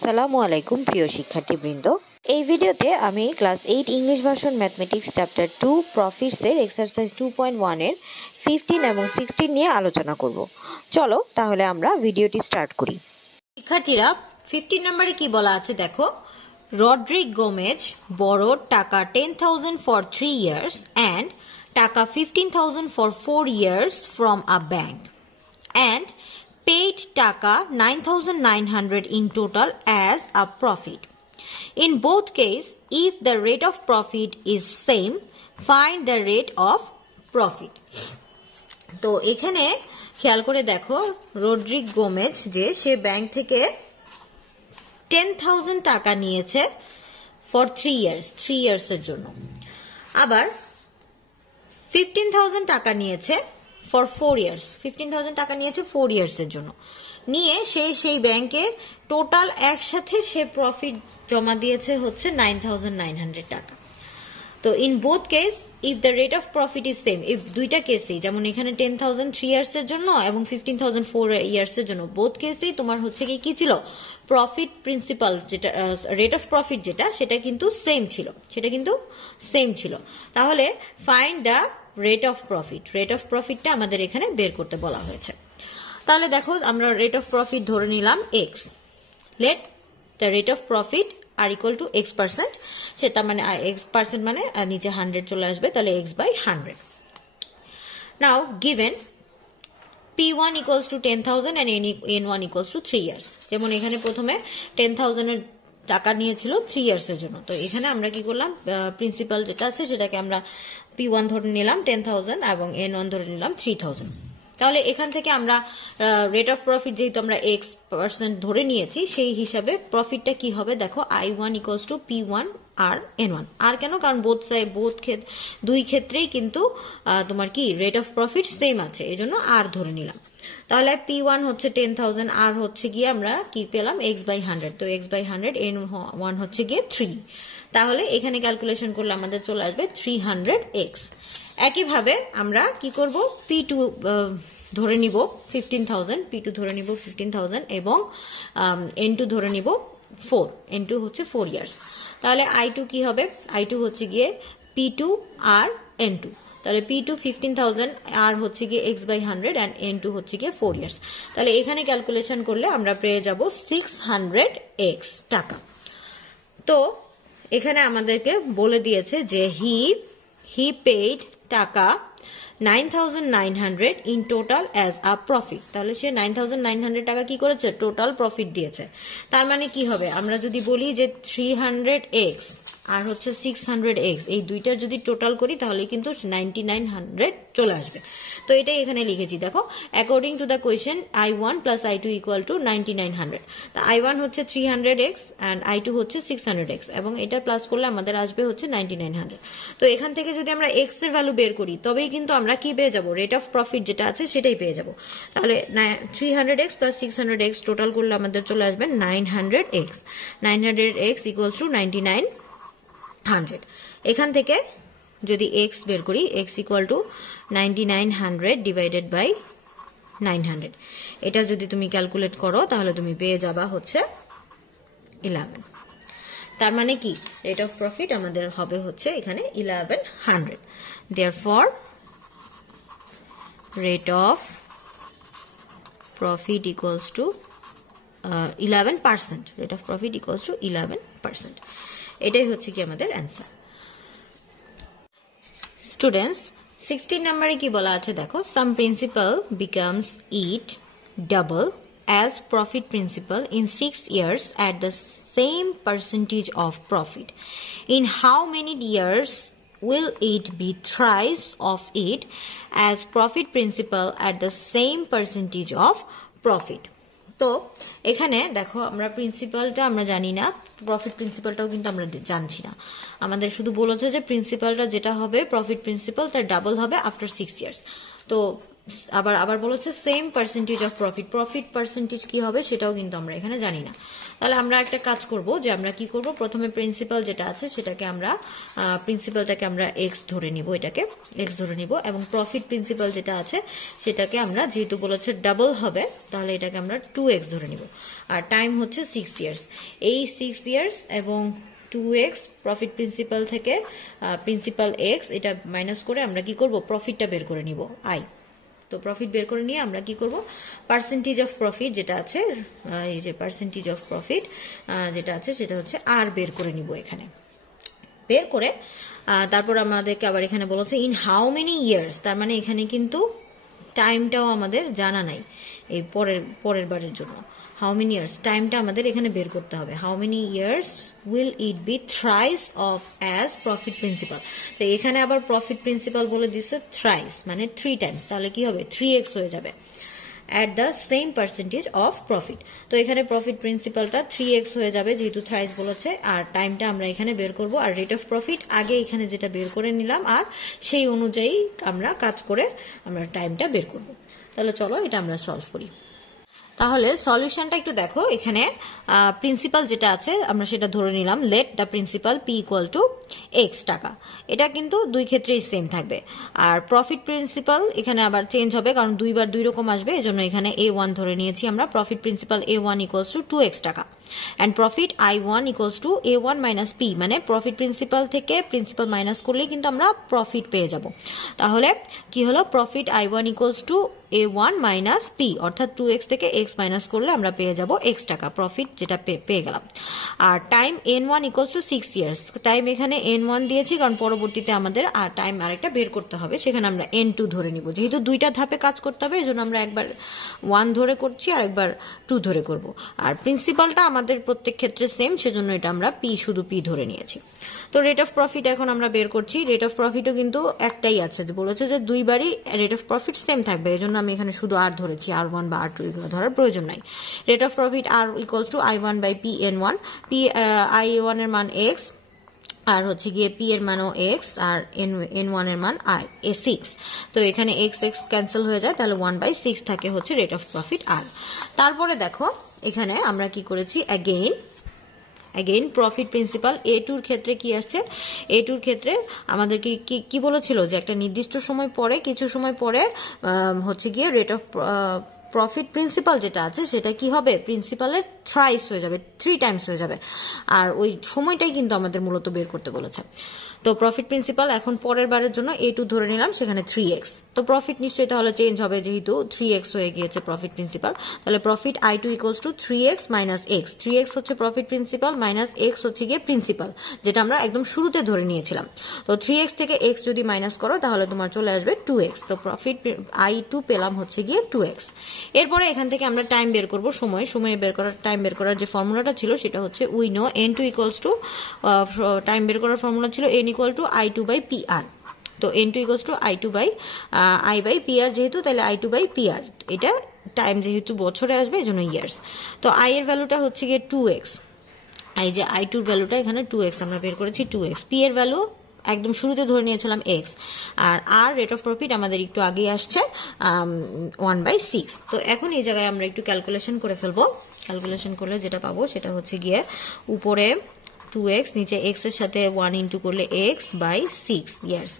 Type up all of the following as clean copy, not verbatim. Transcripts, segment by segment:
আসসালামু আলাইকুম প্রিয় শিক্ষার্থীবৃন্দ। এই ভিডিওতে আমি class 8 English version mathematics chapter 2 প্রফিটসের এক্সারসাইজ 2.1 এর 15 এবং 16 নিয়ে আলোচনা করব। চলো তাহলে আমরা ভিডিওটি স্টার্ট করি। শিক্ষার্থীরা 15 নম্বরে কি বলা আছে দেখো, রড্রিক গোমেজ borrowed টাকা 10,000 for 3 years and টাকা 15,000 for 4 years from a bank and paid টাকা 9,900 in total as a profit. In both cases, if the rate of profit is same, find the rate of profit. তো এখানে খেয়াল করে দেখো, Roderick Gomez যে সে bank থেকে 10,000 টাকা নিয়েছে ফর 3 ইয়ার্স এর জন্য, আবার 15,000 টাকা নিয়েছে ফর 4 ইয়ার্স, 15,000 টাকা নিয়েছে 4 ইয়ার্স এর জন্য, নিয়ে সেই ব্যাংকে টোটাল একসাথে সে প্রফিট জমা দিয়েছে হচ্ছে 9,900 টাকা। তো in both case if the rate of profit is same, if দুইটা কেসেই, যেমন এখানে 10,000 3 ইয়ার্স এর জন্য এবং 15,000 4 ইয়ার্স এর জন্য, বোথ কেসেই তোমার হচ্ছে কি ছিল, প্রফিট প্রিন্সিপাল যেটা রেট অফ প্রফিট যেটা সেটা কিন্তু সেম ছিল, তাহলে find the rate of profit. Rate of প্রফিটটা আমাদের এখানে বের করতে বলা হয়েছে। তাহলে দেখো, আমরা রেট অফ প্রফিট ধরে নিলাম x. Let the rate of profit r equal to x%, সেটা মানে x% মানে নিচে 100 চলে আসবে, তাহলে x/100। Now given P1 equals to 10,000 and N1 equals to 3 years। যেমন এখানে প্রথমে 10,000 এর টাকা নিয়েছিল 3 ইয়ার্স এর জন্য, তো এখানে আমরা কি করলাম, প্রিন্সিপাল যেটা আছে সেটাকে আমরা P1 ধরে নিলাম 10,000 এবং N1 ধরে নিলাম 3,000। তাহলে এখান থেকে আমরা রেট অফ প্রফিট যেহেতু আমরা x% ধরে নিয়েছি, সেই হিসাবে প্রফিটটা কি হবে দেখো, I1 equals to P1 R N1। আর কেন, কারণ দুই ক্ষেত্রেই কিন্তু তোমার কি রেট অফ প্রফিট সেম আছে, এই জন্য আর ধরে নিলাম। তাহলে P1 হচ্ছে 10,000, আর হচ্ছে গিয়ে আমরা কি পেলাম x/100, তো x/100, N1 হচ্ছে গিয়ে 3। তাহলে এখানে ক্যালকুলেশন করলে আমাদের চলে আসবে 300x। একইভাবে আমরা কি করব, P2 ধরে নিব 15,000, P2 ধরে নিব 15,000 এবং N2 ধরে নিব 4, N2 হচ্ছে 4 ইয়ার্স। তাহলে I2 কি হবে, I2 হচ্ছে গিয়ে P2 আর N2, তাহলে P2 15,000 আর হচ্ছে গিয়ে x/100 and N2 হচ্ছে গিয়ে 4 ইয়ার্স। তাহলে এখানে ক্যালকুলেশন করলে আমরা পেয়ে যাব 600x টাকা। তো এখানে আমাদেরকে বলে দিয়েছে যে হি পেইড টাকা 9,900 in total as a profit. তাহলে সে 9,900 টাকা কি করেছে, টোটাল প্রফিট দিয়েছে। তার মানে কি হবে, আমরা যদি বলি যে 300x আর হচ্ছে 600x, এই দুইটার যদি টোটাল করি তাহলে কিন্তু 9,900 চলে আসবে। তো এটাই এখানে লিখেছি দেখো, according to the question I1 plus I2 equal to 9,900। তা I1 হচ্ছে 300x অ্যান্ড I2 হচ্ছে 600x, এবং এটা প্লাস করলে আমাদের আসবে হচ্ছে 9,900। তো এখান থেকে যদি আমরা x এর ভ্যালু বের করি তবেই কিন্তু আমরা কি পেয়ে যাব, রেট অফ প্রফিট যেটা আছে সেটাই পেয়ে যাব। তাহলে 300x প্লাস 600x টোটাল করলে আমাদের চলে আসবে 900x। 900x equals to 9,900। এখান থেকে যদি x বের করি, x equal to 9,900 divided by 900, এটা যদি তুমি ক্যালকুলেট করো তাহলে তুমি পেয়ে যাবা হচ্ছে 11। তার মানে কি, রেট অফ প্রফিট আমাদের হবে হচ্ছে এখানে 1100। Therefore rate of profit equals to 11%। Rate of profit equals to 11%। এটাই হচ্ছে কি আমাদের অ্যান্সার। স্টুডেন্টস 16 নম্বরে কি বলা আছে দেখো, sum principal becomes it double as profit principal in 6 years at the same percentage of profit. In how many years will it be thrice of it as profit principal at the same percentage of profit? তো এখানে দেখো, আমরা প্রিন্সিপালটা আমরা জানি না, profit প্রিন্সিপালটাও কিন্তু আমরা জানছি না। আমাদের শুধু বলেছে যে প্রিন্সিপালটা যেটা হবে প্রফিট প্রিন্সিপাল তার ডাবল হবে আফটার 6 ইয়ার্স। তো আবার আবার বলেছে same percentage of profit, profit percentage কি হবে সেটাও কিন্তু আমরা এখানে জানি না। তাহলে আমরা একটা কাজ করব যে আমরা কি করব, প্রথমে প্রিন্সিপাল যেটা আছে সেটাকে আমরা প্রিন্সিপালটাকে আমরা এক্স ধরে নিব, এটাকে এক্স ধরে নিব, এবং প্রফিট প্রিন্সিপাল যেটা আছে সেটাকে আমরা, যেহেতু বলেছে ডাবল হবে, তাহলে এটাকে আমরা 2x ধরে নিব। আর টাইম হচ্ছে 6 ইয়ার্স। এই 6 ইয়ার্স এবং 2x প্রফিট প্রিন্সিপাল থেকে প্রিন্সিপাল x এটা মাইনাস করে আমরা কি করব, প্রফিটটা বের করে নিব আই। তো প্রফিট বের করে নিয়ে আমরা কি করব, পার্সেন্টেজ অফ প্রফিট যেটা আছে, এই যে পার্সেন্টেজ অফ প্রফিট যেটা আছে সেটা হচ্ছে আর বের করে নিব এখানে। বের করে তারপর আমাদেরকে আবার এখানে বলেছে ইন হাউ মেনি ইয়ার্স, তার মানে এখানে কিন্তু টাইমটাও আমাদের জানা নাই এই পরের বারের জন্য। হাউ মেনি ইয়ার্স টাইমটা আমাদের এখানে বের করতে হবে। How many years will it be thrice of as profit principal. তো এখানে আবার প্রফিট প্রিন্সিপাল বলে দিচ্ছে থ্রাইস, মানে 3 টাইমস। তাহলে কি হবে, 3x হয়ে যাবে at the same percentage of profit। তো এখানে প্রফিট প্রিন্সিপালটা 3x হয়ে যাবে যেহেতু থ্রাইস বলেছে, আর টাইমটা আমরা এখানে বের করব, আর রেট অফ প্রফিট আগে এখানে যেটা বের করে নিলাম, আর সেই অনুযায়ী আমরা কাজ করে আমরা টাইমটা বের করব। তাহলে চলো এটা আমরা সলভ করি। তাহলে সলিউশনটা একটু দেখো, এখানে প্রিন্সিপাল যেটা আছে আমরা সেটা ধরে নিলাম, let the principal P equal to x টাকা। এটা কিন্তু দুই ক্ষেত্রেই সেম থাকবে। আর প্রফিট প্রিন্সিপাল এখানে আবার চেঞ্জ হবে, কারণ দুইবার দুই রকম আসবে, এজন্য এখানে A1 ধরে নিয়েছি আমরা। Profit principal A1 equals to 2x টাকা, and profit I1 equals to A1 minus P, মানে প্রফিট প্রিন্সিপাল থেকে প্রিন্সিপাল মাইনাস করলেই কিন্তু আমরা প্রফিট পেয়ে যাব। তাহলে কি হলো, profit I1 equals to A1 minus P, অর্থাৎ 2x থেকে x মাইনাস করলে আমরা পেয়ে যাব x টাকা, প্রফিট যেটা পেয়ে গেলাম। আর time N1 equals to 6 years, time এখানে N1 দিয়েছি কারণ পরবর্তীতে আমাদের আর টাইম আরেকটা বের করতে হবে, সেখানে আমরা N2 ধরে নিব। যেহেতু দুইটা ধাপে কাজ করতে হবে এজন্য আমরা একবার 1 ধরে করছি আর একবার 2 ধরে করব। আর প্রিন্সিপালটা আমাদের প্রত্যেক ক্ষেত্রে সেম, সেজন্য এটা আমরা শুধু পি ধরে নিয়েছি। তো রেট অফ প্রফিট এখন আমরা বের করছি। রেট অফ প্রফিটও কিন্তু একটাই আছে, বলেছে যে দুইবারই রেট অফ প্রফিট সেম থাকবে, এজন্য আমি এখানে শুধু আর ধরেছি, R1 বা R2 এগুলো ধরার প্রয়োজন নাই। Rate of profit r equals to I1 by P N1, P I1 এর মান x, আর হচ্ছে গিয়ে পি এর মানও x, আর N1 এর মান A6। তো এখানে x ক্যান্সেল হয়ে যায়, তাহলে 1/6 থাকে হচ্ছে রেট অফ প্রফিট আর। তারপরে দেখো এখানে আমরা কি করেছি, অ্যাগেইন প্রফিট প্রিন্সিপাল A2-র ক্ষেত্রে কি আসছে, A2-র ক্ষেত্রে আমাদেরকে কি বলেছিল যে একটা নির্দিষ্ট সময় পরে, কিছু সময় পরে হচ্ছে গিয়ে রেট অফ প্রফিট প্রিন্সিপাল যেটা আছে সেটা কি হবে, প্রিন্সিপালের থ্রাইস হয়ে যাবে, 3 টাইমস হয়ে যাবে। আর ওই সময়টাই কিন্তু আমাদের মূলত বের করতে বলেছে। তো প্রফিট প্রিন্সিপাল এখন পরের বারের জন্য A2 ধরে নিলাম, সেখানে 3x। তো প্রফিট নিশ্চয়ই তাহলে চেঞ্জ হবে, যেহেতু 3x হয়ে গিয়েছে প্রফিট প্রিন্সিপাল। তাহলে profit I2 equals to 3x minus x, 3x হচ্ছে প্রফিট প্রিন্সিপাল মাইনাস x হচ্ছে গিয়ে প্রিন্সিপাল, যেটা আমরা একদম শুরুতে ধরে নিয়েছিলাম। তো 3x থেকে x যদি মাইনাস করো তাহলে তোমার চলে আসবে 2x। তো প্রফিট I2 পেলাম হচ্ছে গিয়ে 2x। এরপরে এখান থেকে আমরা টাইম বের করব, সময় বের করার, টাইম বের করার যে ফর্মুলাটা ছিল সেটা হচ্ছে we know N2 equals to, time বের করার ফর্মুলা ছিল N equal to I2 by PR। তো N2 equals to I2 by I by PR, যেহেতু তাহলে I2 বাই PR, এটা টাইম যেহেতু বছরে আসবে এই জন্য ইয়ার্স। তো I এর ভ্যালুটা হচ্ছে গিয়ে 2x, এই যে I2-র ভ্যালুটা এখানে 2x আমরা বের করেছি 2x, P এর ভ্যালু একদম শুরুতে ধরে নিয়েছিলাম x, আর রেট অফ প্রফিট আমাদের একটু আগেই আসছে 1/6। তো এখন এই জায়গায় আমরা একটু ক্যালকুলেশন করে ফেলবো। ক্যালকুলেশন করলে যেটা পাবো সেটা হচ্ছে গিয়ে উপরে 2x, নিচে x এর সাথে 1 ইন্টু করলে x বাই 6 ইয়ার্স।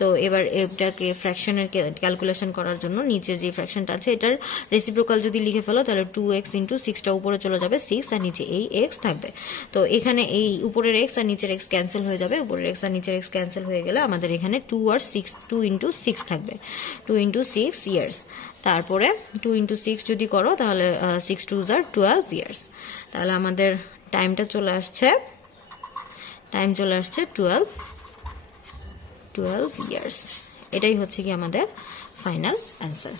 তো এবার এটাকে ফ্র্যাকশনের ক্যালকুলেশন করার জন্য নিচে যে ফ্র্যাকশনটা আছে এটার রেসিপ্রোকাল যদি লিখে ফেলো তাহলে 2x ইন্টু 6টা উপরে চলে যাবে 6, আর নিচে এই x থাকবে। তো এখানে এই উপরের x আর নিচের x ক্যান্সেল হয়ে যাবে, উপরের x আর নিচের x ক্যান্সেল হয়ে গেলে আমাদের এখানে 2 আর 6, 2 ইন্টু 6 থাকবে, 2 ইন্টু 6 ইয়ার্স। তারপরে 2 ইন্টু 6 যদি করো তাহলে 6 2s are 12 ইয়ার্স। তাহলে আমাদের টাইমটা চলে আসছে, টাইম চলে আসছে 12 ইয়ার্স। এটাই হচ্ছে কি আমাদের ফাইনাল অ্যান্সার।